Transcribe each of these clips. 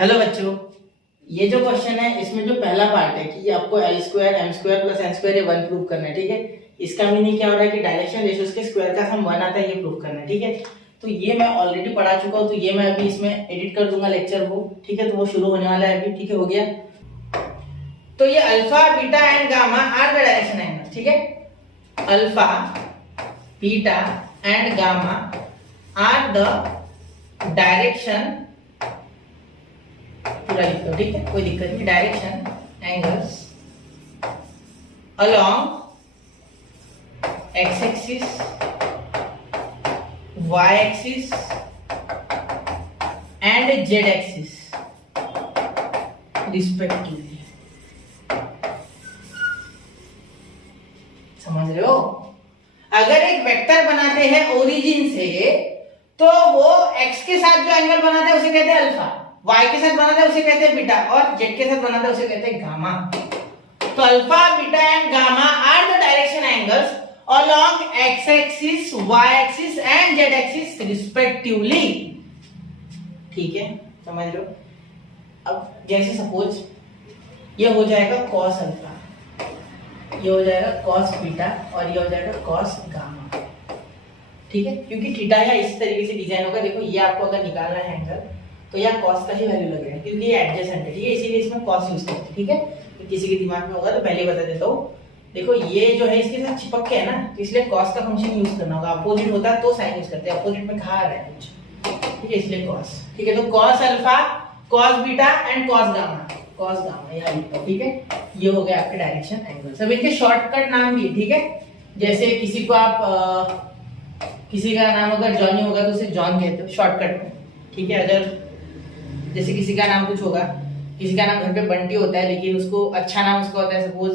Hello बच्चों, ये जो क्वेश्चन है इसमें जो पहला पार्ट है कि आपको L square M square plus N square ये वन प्रूव करना है। ठीक है, इसका मीनिंग क्या हो रहा है कि डायरेक्शन रेशियोज के स्क्वायर का सम वन आता है, ये प्रूव करना है। ठीक है, तो ये मैं ऑलरेडी पढ़ा चुका हूँ, तो ये मैं अभी इसमें एडिट कर दूंगा लेक्चर को। ठीक है, तो वो शुरू होने वाला है अभी। ठीक है, हो गया। तो ये alpha beta and gamma are the direction angles. ठीक है, alpha beta and gamma are the direction, पूरा लिख दो। ठीक है, कोई दिक्कत नहीं। Direction angles along X axis, Y axis and Z axis respectively. समझ रहे हो? अगर एक वेक्टर बनाते हैं ओरिजिन से, तो वो एक्स के साथ जो एंगल बनाते हैं उसे कहते हैं अल्फा, y के साथ बनाता है उसे कहते हैं बीटा, और z के साथ बनाता है उसे कहते हैं गामा। तो alpha beta and gamma are the direction angles along x axis, y axis and z axis respectively. ठीक है, समझ लो। अब जैसे सपोज ये हो जाएगा cos अल्फा, ये हो जाएगा cos बीटा और ये हो जाएगा cos गामा। ठीक है, क्योंकि थीटा या इस तरीके से डिजाइन होगा। देखो, ये आपको अगर निकालना है एंगल तो यहाँ cos का ही वैल्यू लगेगा, क्योंकि ये एडजेसेंट है। ठीक है, इसीलिए इसमें cos यूज करते हैं। ठीक है, तो किसी के दिमाग में होगा तो पहले बता देता हूँ। देखो, ये जो है इसके साथ चिपक के है ना, तो इसलिए cos का फंक्शन यूज करना होगा। अपोजिट होता तो साइन यूज करते हैं, अपोजिट में कहा आ रहा है कुछ। ठीक है, इसलिए cos। ठीक है, तो cos alpha, cos beta and cos gamma, cos gamma यहाँ लिखो। ठीक है, ये हो गया आपके डायरेक्शन एंगल। सब इनके शॉर्टकट नाम भी। ठीक है, जैसे किसी को आप किसी का नाम अगर जॉनी होगा तो उसे जॉन कहते हो शॉर्टकट में। ठीक है, अगर जैसे किसी का नाम कुछ होगा, किसी का नाम घर पे बंटी होता है लेकिन उसको अच्छा नाम उसका होता है, सपोज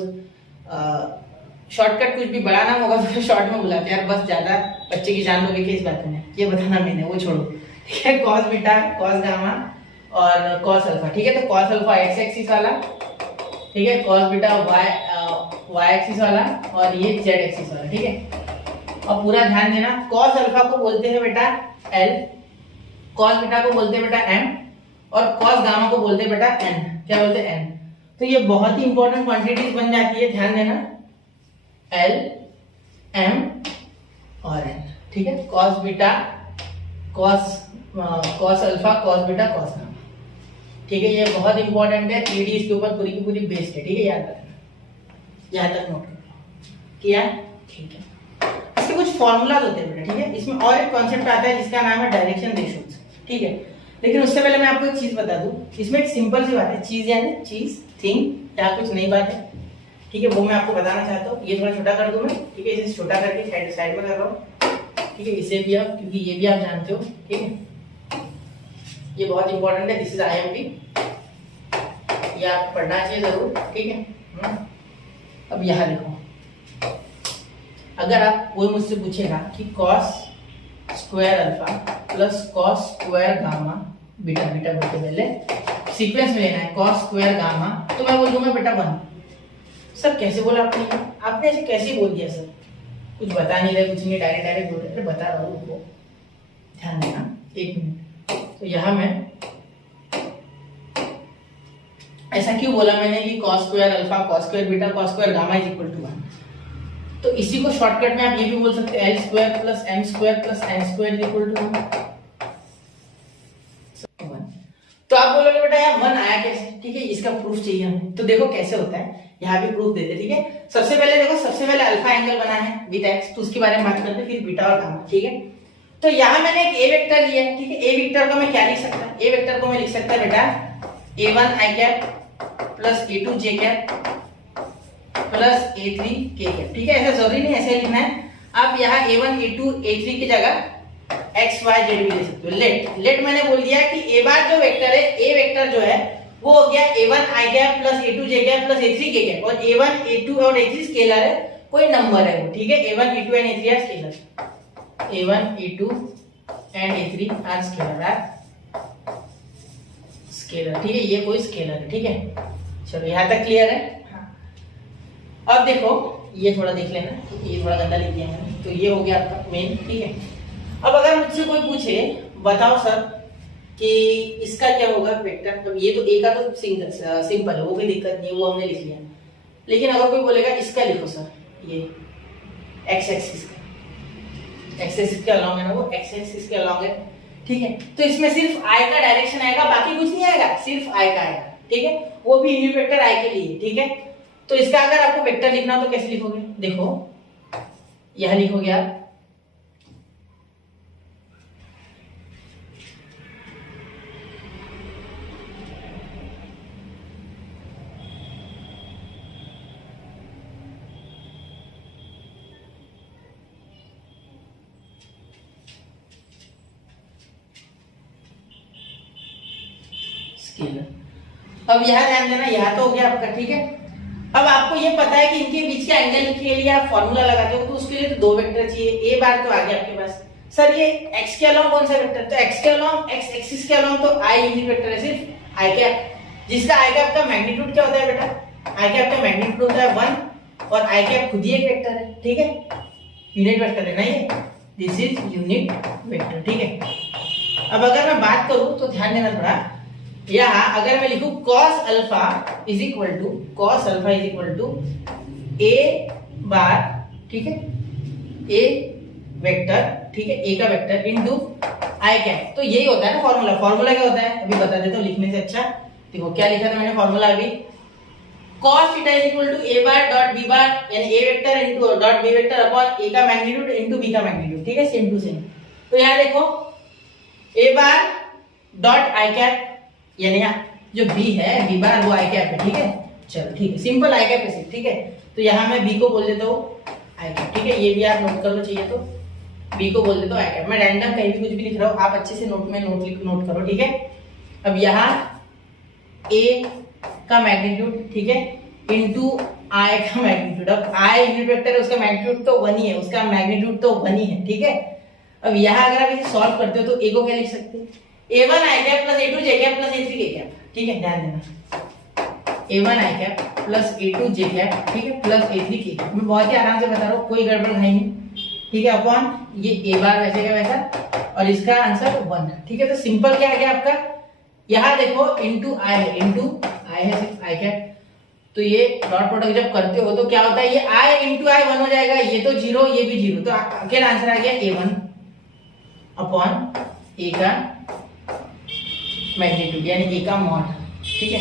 शॉर्टकट कुछ भी बड़ा नाम होगा तो शॉर्ट में बुलाते हैं यार, बस ज्यादा बच्चे की जान लोगे कि इस बात में ये बताना मैंने, वो छोड़ो। ठीक है, cos बीटा, cos गामा और cos अल्फा। ठीक है, तो cos अल्फा x एक्सिस वाला, ठीक है, cos बीटा y एक्सिस वाला और ये z एक्सिस वाला। ठीक है, अब पूरा ध्यान देना। cos अल्फा को बोलते हैं बेटा L, cos बीटा को बोलते हैं बेटा M और cos गामा को बोलते हैं बेटा N। क्या बोलते हैं? N। तो ये बहुत ही इंपॉर्टेंट क्वांटिटीज बन जाती है, ध्यान देना। L, M और N। ठीक है, cos beta, cos alpha, cos beta, cos gamma. ठीक है, ये बहुत इंपॉर्टेंट है। 3D इसके ऊपर पूरी की पूरी बेस्ड है। ठीक है, याद रखना, यहाँ तक नोट कर किया। ठीक है, इसके कुछ फॉर्मूलाज होते हैं बेटा। ठीक है, इसमें और एक कॉन्सेप्ट आता है जिसका नाम है डायरेक्शन रेशियोज। ठीक है, लेकिन उससे पहले मैं आपको एक चीज बता दूं। इसमें एक सिंपल सी बात है, चीज यानी चीज, थिंग, या कुछ नई बात है। ठीक है, वो मैं आपको बताना चाहता हूँ। ये थोड़ा छोटा कर दूं मैं। ठीक है, इसे छोटा करके साइड में कर रहा हूँ। ठीक है, इसे भी आप, क्योंकि ये भी आप जानते हो। ठीक है, ये बहुत इंपॉर्टेंट है। दिस इज IMP, ये आप पढ़ना चाहिए जरूर। ठीक है, अब यहाँ देखो, अगर आप कोई मुझसे पूछेगा कि cos square alpha plus cos square gamma, beta beta बोलते पहले सीक्वेंस में लेना है, cos स्क्वायर गामा, तो मैं बोल दूंगा बेटा 1। सर कैसे बोला आपने ऐसे कैसे बोल दिया सर? कुछ बता नहीं रहे, कुछ नहीं, डायरेक्ट बोल रहे। बता रहा हूँ, रुको, ध्यान देना, एक मिनट। तो यहाँ मैं ऐसा क्यों बोला मैंने कि cos square alpha, cos square beta, cos square gamma is equal to 1? तो इसी को शॉर्टकट में आप ये भी बोल सकते हैं, L square plus M square plus N square equal to 1। तो आप बोलोगे बेटा यार 1 आया कैसे? ठीक है, इसका प्रूफ चाहिए हमें। तो देखो कैसे होता है, यहाँ भी प्रूफ देते। ठीक है, सबसे पहले देखो, सबसे पहले अल्फा एंगल बना है विद x, तो उसके बारे में बात करते हैं, फिर बीटा और गामा। ठीक है, तो यहाँ मैंने एक ए वेक्टर लिया है। ठीक है, ए वेक्टर को मैं क्या लिख सकता हूँ? ए वेक्टर को मैं लिख सकता है बेटा A1 i cap plus A2 j cap plus A3 k cap. ठीक है, ऐसा जरूरी नहीं ऐसे लिखना है। आप यहाँ A1 A2 A3 की जगह x y z भी ले सकते हो। लेट मैंने बोल दिया कि ए बार जो वेक्टर है, ए वेक्टर जो है वो हो गया A1 i cap plus A2 j cap plus A3 k cap, और A1 A2 और A3 स्केलर है, कोई नंबर है वो। ठीक है, A1 A2 and A3 are scalar, A1 A2 and A3 are scalar. ठीक है, ये कोई स्केलर है। ठीक है, चलो यहाँ तक क्लियर है। अब देखो, ये थोड़ा देख लेना, ये थोड़ा गंदा लिख दिया मैंने। तो ये हो गया आपका मेन। ठीक है, अब अगर मुझसे कोई पूछे बताओ सर कि इसका क्या होगा वेक्टर, अब ये तो ए का तो सिंपल है, वो कोई दिक्कत नहीं है, वो हमने लिख लिया। लेकिन अगर कोई बोलेगा इसका लिखो सर, ये एक्स एक्सिस का, एक्स एक्सिस के अलॉन्ग है ना, वो एक्स एक्सिस के अलॉन्ग है, ठीक है। तो इसमें सिर्फ आई का डायरेक्शन आएगा, बाकी कुछ नहीं आएगा, सिर्फ आई का आएगा, ठीक है, वो भी यूनिट वेक्टर आई के लिए, ठीक है। तो इसका अगर आपको वेक्टर लिखना हो तो कैसे लिखोगे, देखो यह लिखोगे आप अब यह ध्यान देना, यह तो हो गया आपका, ठीक है। अब आपको ये पता है कि इनके बीच के एंगल के लिए आप फॉर्मूला लगाते हो, तो उसके लिए तो दो वेक्टर चाहिए, ए बार तो आ गया आपके पास। सर ये x के अलॉन्ग कौन सा वेक्टर, तो x के अलॉन्ग, x एक्सिस के अलॉन्ग तो i यूनिट वेक्टर है, सिर्फ i कैप, जिसका i कैप का मैग्नीट्यूड क्या होता है बेटा, i कैप का मैग्नीट्यूड होता है 1, और i कैप खुद ही एक वेक्टर है, ठीक है, यूनिट वेक्टर है ना ये, दिस इज यूनिट वेक्टर, ठीक है। अब अगर मैं बात करूं तो ध्यान देना थोड़ा, यहाँ अगर मैं लिखूं cos alpha is equal to, cos alpha is equal to A bar, ठीक है, ए वेक्टर, ठीक है, ए का वेक्टर इनटू आई कैप, तो यही होता है ना फॉर्मूला। फॉर्मूला क्या होता है अभी बता देता हूँ लिखने से अच्छा, देखो क्या लिखा था मैंने फॉर्मूला अभी, cos theta is equal to A bar dot B bar, यानी A vector into dot B vector upon A का मैग्नीट्यूड इनटू बी का मैग्नीट्यूड, ठीक है, सेम टू सेम। तो यहाँ देखो ए बार डॉट आई कैप, यानी जो b है b बार वो आई कैप है, ठीक है, चलो ठीक है, सिंपल आई कैप है, ठीक है। तो यहाँ मैं b को बोल देता हूँ आई कैप, ठीक है, ये भी आप नोट कर लो चाहिए तो, b को बोल देता हूँ आई कैप, मैं रैंडम कहीं भी कुछ भी लिख रहा हूँ, आप अच्छे से नोट में नोट करो, ठीक है। अब यहाँ a का मैग्नीट्यूड, ठीक है, इनटू i का मैग्नीट्यूड, अब i यूनिट वेक्टर है, उसका मैग्नीट्यूड तो 1 ही है, उसका मैग्नीट्यूड तो 1 ही है, ठीक है। अब यहाँ अगर आप इसे सॉल्व करते हो तो a को क्या लिख सकते हैं, a1 i cap plus a2 j cap plus a3 k cap, ठीक है, ध्यान देना, a1 i cap plus a2 j cap, ठीक है, प्लस a3 k कैप, मैं बहुत ही आराम से बता रहा हूँ, कोई गड़बड़ है नहीं, ठीक है, अपॉन ये a बार वैसे का वैसा, और इसका आंसर 1, ठीक है। तो सिंपल क्या आ गया आपका, यहाँ देखो इनटू i है, इनटू i है सिर्फ i कैप, तो ये डॉट प्रोडक्ट जब करते हो तो क्या होता है, ये i इनटू i 1 हो जाएगा, ये तो 0 ये भी 0, तो अकेला आंसर आ गया a1 अपॉन a का मैग्नीट्यूड, यानी ए का मॉड, ठीक है।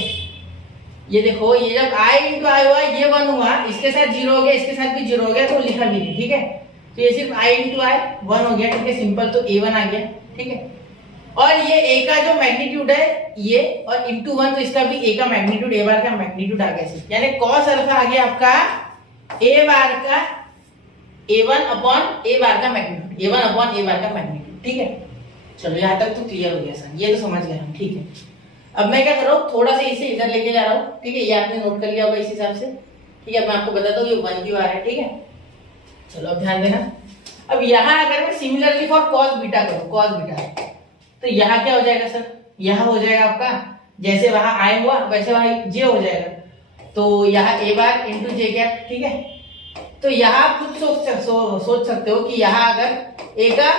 ये देखो ये जब i इंटू आई हुआ ये 1 हुआ, इसके साथ 0 हो गया, इसके साथ भी 0 हो गया, तो लिखा भी नहीं, ठीक है। तो ये सिर्फ i इंटू आई 1 हो गया, ठीक है, सिंपल, तो a1 आ गया, ठीक है। और ये a का जो मैग्नीट्यूड है ये, और इंटू 1, तो इसका भी a का मैग्नीट्यूड, a बार का मैग्नीट्यूड आ गया, यानी cos अल्फा आ गया आपका a बार का a1 अपॉन a बार का मैग्नीट्यूड, a1 अपॉन a बार का मैग्नीट्यूड, ठीक है। चलो यहाँ तक तो क्लियर हो गया सर, ये तो समझ गए हम, ठीक है। अब मैं क्या कर रहा हूँ, थोड़ा सा इसे इधर लेके जा रहा हूँ, ठीक है, ये आपने नोट कर लिया होगा इस हिसाब से, ठीक है। मैं आपको बताता हूँ ये 1 क्यों आ रहा है, ठीक है। चलो अब ध्यान देना, अब यहाँ अगर मैं सिमिलरली फॉर cos बीटा करूँ, cos बीटा, तो यहाँ क्या हो जाएगा सर, यहाँ हो जाएगा आपका जैसे वहां i हुआ वैसे वहां j हो जाएगा, तो यहाँ a bar into j cap, ठीक है। तो यहाँ खुद सोच सकते हो कि यहाँ अगर a का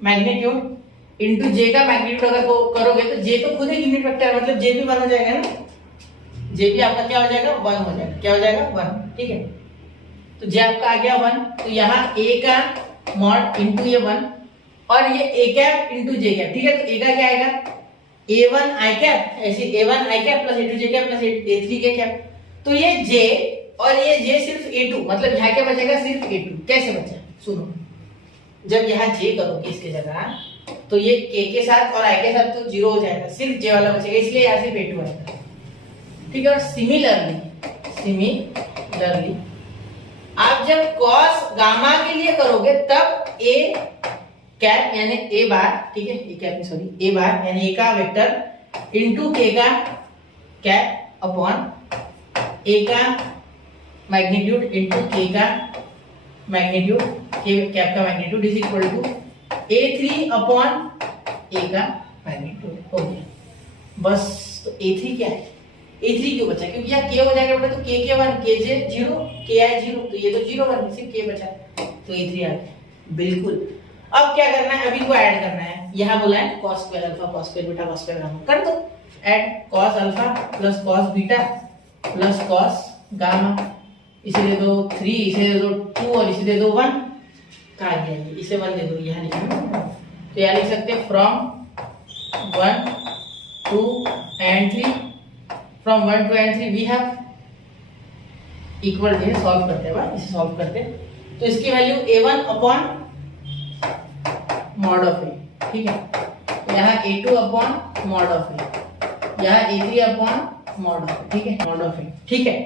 मैग्नीट्यूड इंटू j का मैग्नीट्यूड अगर करोगे तो j तो खुद एक यूनिट वेक्टर है, मतलब j भी 1 हो जाएगा ना, j भी आपका क्या हो जाएगा 1 हो जाएगा, क्या हो जाएगा 1, ठीक है। तो j आपका आ गया 1, तो यहाँ a का मॉड इंटू ये 1 और ये a cap into j cap, ठीक है। तो a का क्या आएगा a1 i कैप, ऐसे a1 i cap plus a2 j cap plus a3 k cap, तो ये j और ये j सिर्फ a2, मतलब यहाँ क्या बचेगा सिर्फ a2, कैसे बचा सुनो, जब यहाँ j करोगे इसके जगह तो ये k के साथ और i के साथ तो 0 हो जाएगा, सिर्फ j वाला बचेगा, इसलिए यहाँ सिर्फ a2 आएगा, ठीक है। और सिमिलरली आप जब cos गामा के लिए करोगे तब a कैप यानी a बार, ठीक है, a cap sorry a bar यानी a का वेक्टर इनटू k का कैप अपॉन a का मैग्नीट्यूड इनटू k का मैग्नीट्यूड, k कैप का magnitude is equal to a3 upon a का मैग्नीट्यूड, हो गया बस। तो a3 क्या है, a3 क्यों बचा, क्योंकि यहाँ k हो जाएगा बेटा, तो k के 1 kj 0 ki 0, तो ये तो 0 1 सिर्फ k बचा, तो a3 आ गया, बिल्कुल। अब क्या करना है, अभी को ऐड करना है। यहाँ बोला है cos square alpha cos square beta cos square gamma, कर दो add. cos alpha plus cos beta plus cos gamma, इसे दे दो 3, इसे दे दो 2 और इसे दे दो 1। कहा गया ये, इसे 1 दे दो, यहाँ लिखना। तो यहाँ लिख सकते हैं from 1 2 and 3, from 1 2 and 3 we have equal to, solve करते हैं भाई, इसे सॉल्व करते हैं। तो इसकी value a1 upon mod of A, ठीक है। तो यहाँ a2 अपॉन मॉड ऑफ ए, यहाँ a3 upon mod of A, ठीक है, मॉड ऑफ ए, ठीक है।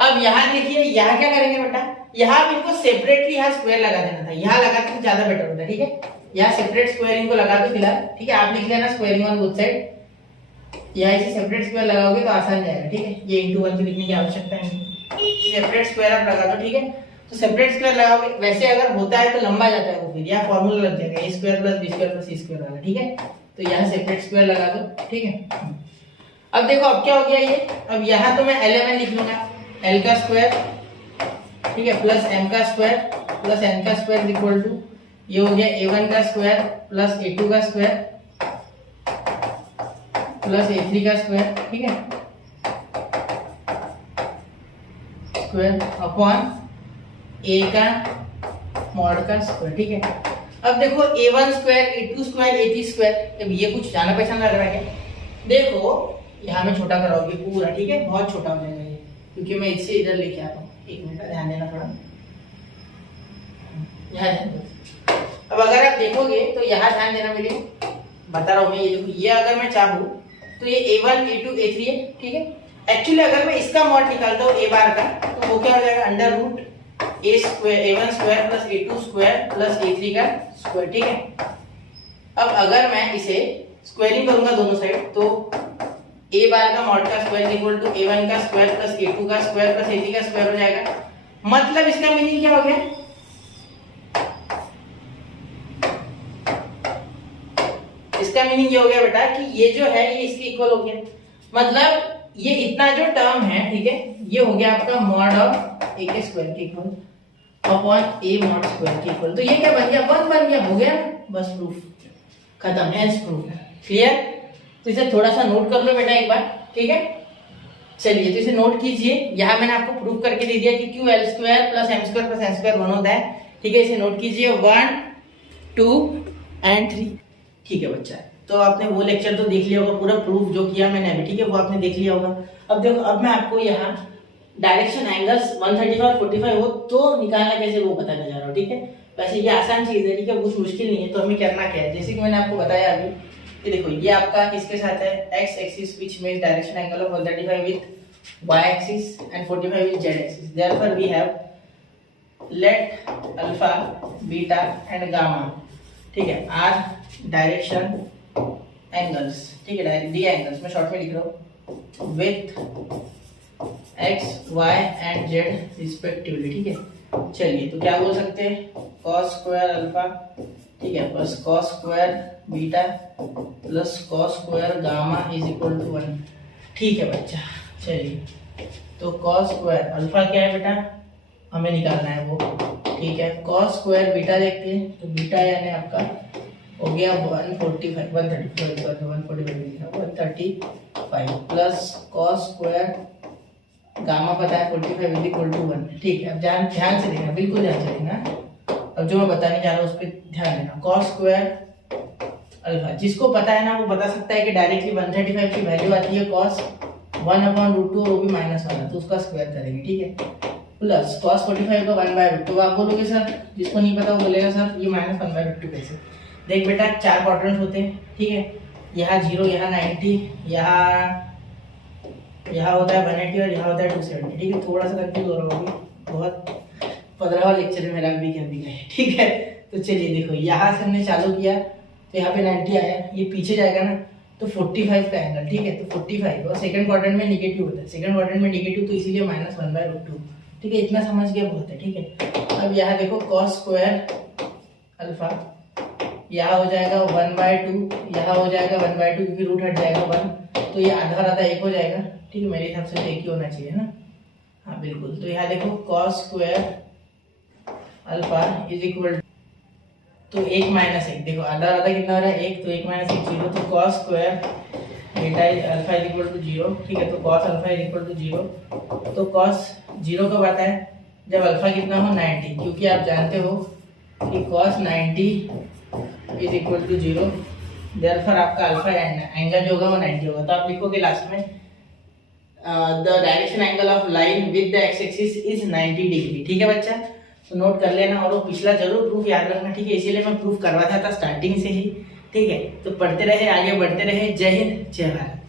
अब यहाँ देखिए, यहाँ क्या करेंगे बेटा, यहाँ इनको सेपरेटली यहाँ स्क्वायर लगा देना था, यहाँ लगाते तो ज्यादा बेटर होता है, ठीक है। यहाँ सेपरेट स्क्वायरिंग को लगा दो फिलहाल, ठीक है। आप लिख लेना स्क्वायरिंग ऑन बोथ साइड, यहाँ इसे सेपरेट स्क्वायर लगाओगे तो आसान जाएगा, ठीक है। ये इंटू 1 लिखने की आवश्यकता नहीं, सेपरेट स्क्वायर आप लगा दो, ठीक है। तो सेपरेट स्क्वायर लगाओगे, वैसे अगर होता है तो लंबा जाता है वो, फिर यहाँ फॉर्मूला लग जाएगा a square plus b square plus c square वाला, ठीक है। तो यहाँ सेपरेट स्क्वायर लगा दो, ठीक है। अब देखो अब क्या हो गया ये, अब यहाँ तो मैं l लिख लूंगा, l का स्क्वायर, ठीक है, प्लस m का स्क्वायर प्लस n का स्क्वायर इक्वल टू, ये हो गया a1 का स्क्वायर प्लस a2 का स्क्वायर प्लस a3 का स्क्वायर, ठीक है, स्क्वायर अपॉन a का मॉड का स्क्वायर, ठीक है। अब देखो a1 square a2 square a3 square, अब ये कुछ जाना पहचाना लग रहा है क्या? देखो यहाँ में छोटा कराओगे पूरा, ठीक है, बहुत छोटा हो जाएगा ये, क्योंकि मैं इससे इधर लेके आता हूँ। एक मिनट ध्यान देना थोड़ा, यहाँ ध्यान दो। अब अगर आप देखोगे तो यहाँ ध्यान देना, मेरे बता रहा हूँ मैं, ये देखो, ये अगर मैं चाहूँ तो ये a1 a2 a3 है, ठीक है। एक्चुअली अगर मैं इसका मॉड निकालता हूँ a बार का, तो वो क्या हो जाएगा, under root a square a1 square plus a2 square plus a3 का स्क्वायर, ठीक है। अब अगर मैं इसे स्क्वायरिंग करूंगा दोनों साइड, तो a बार का मॉड का स्क्वायर इक्वल टू a1 का स्क्वायर प्लस a2 का स्क्वायर प्लस a3 का स्क्वायर हो जाएगा। मतलब इसका मीनिंग क्या हो गया, इसका मीनिंग ये हो गया बेटा कि ये जो है ये इसके इक्वल हो गया। मतलब ये इतना जो टर्म है, ठीक है, ये हो गया आपका मॉड ऑफ a के स्क्वायर के equal upon a mod square के इक्वल। तो ये क्या बन गया, 1 बन गया, हो गया बस, प्रूफ खत्म है, प्रूफ क्लियर। तो इसे थोड़ा सा नोट कर लो बेटा एक बार, ठीक है। चलिए तो इसे नोट कीजिए, यहाँ मैंने आपको प्रूफ करके दे दिया कि क्यों l square plus m square plus n square 1 होता है, ठीक है। इसे नोट कीजिए 1 2 and 3, ठीक है बच्चा। तो आपने वो लेक्चर तो देख लिया होगा, पूरा प्रूफ जो किया मैंने अभी, ठीक है, वो आपने देख लिया होगा। अब देखो, अब मैं आपको यहाँ डायरेक्शन एंगल्स 135 45 हो तो निकालना कैसे वो बताने जा रहा हूँ, ठीक है। वैसे ये आसान चीज है, ठीक है, कुछ मुश्किल नहीं है। तो हमें करना क्या है, जैसे कि मैंने आपको बताया अभी, ये देखो, ये आपका किसके साथ है, x axis which makes direction angle of 135 with y axis and 45 with z axis. Therefore we have let alpha beta and gamma, ठीक है, आर डायरेक्शन एंगल्स, ठीक है, डी एंगल्स मैं शॉर्ट में लिख रहा हूँ, with x y and z respectively, ठीक है। चलिए तो क्या बोल सकते हैं, cos स्क्वायर अल्फा, ठीक है, plus cos square beta plus cos square gamma is equal to 1, ठीक है बच्चा। चलिए तो cos स्क्वायर अल्फा क्या है बेटा, हमें निकालना है वो, ठीक है। cos स्क्वायर बीटा देखते हैं, तो बीटा यानी आपका हो गया 145 प्लस cos स्क्वायर गामा पता है 45 इज इक्वल टू 1, ठीक है। अब ध्यान से देखना, बिल्कुल ध्यान से देखना। अब जो मैं बताने जा रहा हूँ उस पर ध्यान देना। cos स्क्वायर अल्फा जिसको पता है ना वो बता सकता है कि डायरेक्टली 135 की वैल्यू आती है cos 1/√2, वो भी माइनस वाला, तो उसका स्क्वायर करेंगे, ठीक है। प्लस cos 45 का 1/√2, तो आप बोलोगे सर, जिसको नहीं पता वो बोलेगा सर ये माइनस 1/√2 कैसे। देख बेटा, 4 क्वाड्रेंट होते हैं, ठीक है, यहाँ 0, यहाँ 90, यहाँ होता है 180 और यहाँ होता है 270, ठीक है। थोड़ा सा कंफ्यूज हो रहा होगी, बहुत 15वां लेक्चर में मेरा भी है, ठीक है। तो चलिए देखो, यहाँ से हमने चालू किया तो यहाँ पे 90 आया, ये पीछे जाएगा ना तो 45 का एंगल, ठीक है। तो 45 और सेकंड क्वाड्रेंट में निगेटिव होता है, सेकंड क्वाड्रेंट में निगेटिव, तो इसीलिए माइनस 1/√2, ठीक है। इतना समझ गया, बहुत है, ठीक है। अब यहाँ देखो cos स्क्वायर अल्फा, यहाँ हो जाएगा 1/2, यहाँ हो जाएगा 1/2, क्योंकि रूट हट जाएगा 1, तो ये आधा आधा 1 हो जाएगा, ठीक है। मेरे हिसाब से तो 1 ही होना चाहिए ना, हाँ बिल्कुल। तो यहाँ देखो cos square alpha is equal, तो 1 माइनस 1, देखो आधा आधा कितना हो रहा है 1, तो 1 माइनस 1 0, तो cos square beta alpha is equal to 0, ठीक है। तो cos alpha is equal to 0, तो कॉस 0 कब आता है, जब अल्फा कितना हो 90, क्योंकि आप जानते हो कि cos 90 is equal to 0, therefore आपका अल्फा एंगल जो होगा वो 90 होगा। तो आप लिखोगे लास्ट में the direction angle of line with the x axis is 90 degree, ठीक है बच्चा। तो नोट कर लेना, और वो पिछला जरूर प्रूफ याद रखना, ठीक है। इसीलिए मैं प्रूफ करवाता था स्टार्टिंग से ही, ठीक है। तो पढ़ते रहे, आगे बढ़ते रहे। जय हिंद, जय भारत।